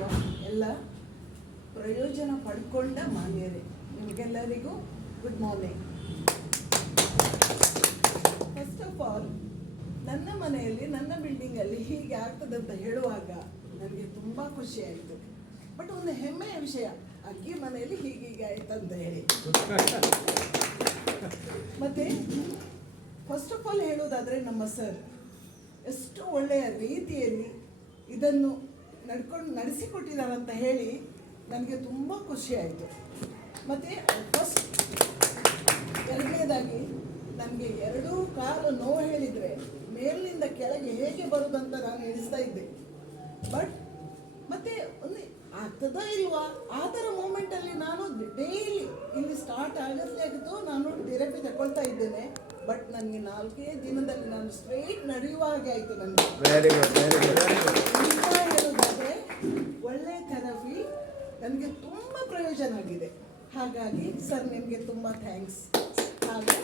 ಮಾಡುವ ಎಲ್ಲ ಪ್ರಯೋಜನ ಪಡ್ಕೊಂಡ ಮಾನ್ಯರೇ, ನಿಮಗೆಲ್ಲರಿಗೂ good morning. First of all, ನನ್ನ ಮನೆಯಲ್ಲಿ ನನ್ನ ಬಿಲ್ಡಿಂಗಲ್ಲಿ ಹೀಗೆ ಆಗ್ತದಂತ ಹೇಳುವಾಗ ನನಗೆ ತುಂಬ ಖುಷಿ ಆಯಿತು. ಬಟ್ ಒಂದು ಹೆಮ್ಮೆಯ ವಿಷಯ, ಅಕ್ಕಿ ಮನೆಯಲ್ಲಿ ಹೀಗೀಗೆ ಆಯ್ತಂತ ಹೇಳಿ. ಮತ್ತೆ ಫಸ್ಟ್ ಆಫ್ ಆಲ್ ಹೇಳೋದಾದರೆ, ನಮ್ಮ ಸರ್ ಎಷ್ಟು ಒಳ್ಳೆಯ ರೀತಿಯಲ್ಲಿ ಇದನ್ನು ನಡೆಸಿಕೊಟ್ಟಿದ್ದಾರಂತ ಹೇಳಿ ನನಗೆ ತುಂಬ ಖುಷಿ ಆಯಿತು. ಮತ್ತು ಫಸ್ಟ್ ಎರಡನೇದಾಗಿ ನನಗೆ 2 ಕಾಲು ನೋವು ಹೇಳಿದರೆ ಮೇಲಿನಿಂದ ಕೆಳಗೆ ಹೇಗೆ ಬರುವುದಂತ ನಾನು ಎಣಿಸ್ತಾ ಇದ್ದೆ. ಬಟ್ ಮತ್ತೆ ಒಂದು ಆಗ್ತದೋ ಇಲ್ವಾ ಆ ಥರ ಮೂಮೆಂಟಲ್ಲಿ ನಾನು ಡೈಲಿ ಇಲ್ಲಿ ಸ್ಟಾರ್ಟ್ ಆಗತ್ತು ನಾನು ಥೆರಪಿ ತಗೊಳ್ತಾ ಇದ್ದೇನೆ. ಬಟ್ ನನಗೆ 4 ದಿನದಲ್ಲಿ ನಾನು ಸ್ಟ್ರೈಟ್ ನಡೆಯುವ ಹಾಗೆ ಆಯಿತು. ನನಗೆ ಹೇಳೋದಾದರೆ ಒಳ್ಳೆಯ ಥೆರಪಿ ನನಗೆ ತುಂಬ ಪ್ರಯೋಜನ ಆಗಿದೆ. ಹಾಗಾಗಿ ಸರ್ ನಿಮಗೆ ತುಂಬ ಥ್ಯಾಂಕ್ಸ್. ಹಾಗೆ